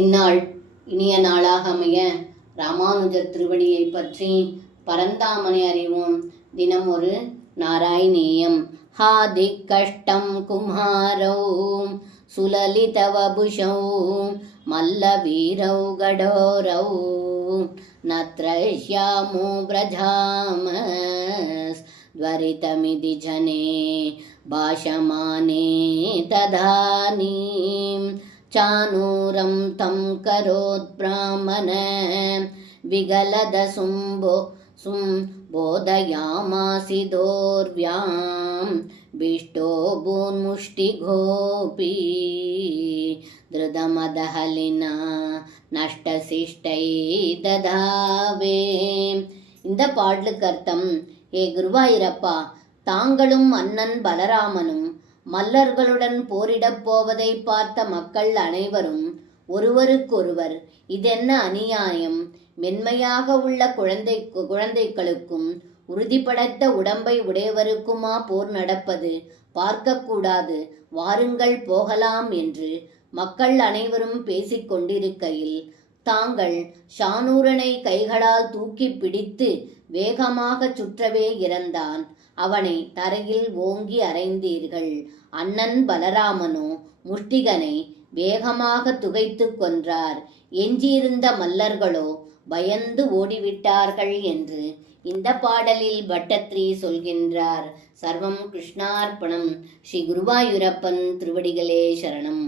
இந்நாள் இனிய நாளாக அமைய ராமானுஜர் திருவடியை பற்றி பரந்தாமனை அறிவோம். தினம் ஒரு நாராயணீயம். ஹாதி கஷ்டம் குமாரௌ சுலலிதவபுஷௌ மல்ல வீரௌ கடோரௌ நத்ரஷ்யாமோ பிரஜாமஸ் த்வரிதமிதி ஜனே பாஷமானே ததானீம் चानूरं तं करोद्ब्राह्मण बोधयामासि दोर्व्यां बिष्टो भून्मुष्टिघोऽपि धृतमदहलिना नष्टशिष्टै दधावे. இந்த பாடலுக்கு அர்த்தம், ஏ குருவாயிரப்பா, தாங்களும் அண்ணன் பலராமனும் மல்லர்களுடன் போரிடப் போவதை பார்த்த மக்கள் அனைவரும் ஒருவருக்கொருவர் இதென்ன அநியாயம், மென்மையாக உள்ள குழந்தைகளுக்கும் உறுதிப்படைத்த உடம்பை உடையவருக்குமா போர் நடப்பது, பார்க்கக்கூடாது, வாருங்கள் போகலாம் என்று மக்கள் அனைவரும் பேசிக்கொண்டிருக்கையில் தாங்கள் ஷானூரனை கைகளால் தூக்கி பிடித்து வேகமாக சுற்றவே இறந்தான். அவனை தரையில் ஓங்கி அறைந்தீர்கள். அண்ணன் பலராமனோ முஷ்டிகனை வேகமாக துகைத்து கொன்றார். எஞ்சியிருந்த மல்லர்களோ பயந்து ஓடிவிட்டார்கள் என்று இந்த பாடலில் பட்டத்ரி சொல்கின்றார். சர்வம் கிருஷ்ணார்ப்பணம். ஸ்ரீ குருவாயூரப்பன் திருவடிகளே சரணம்.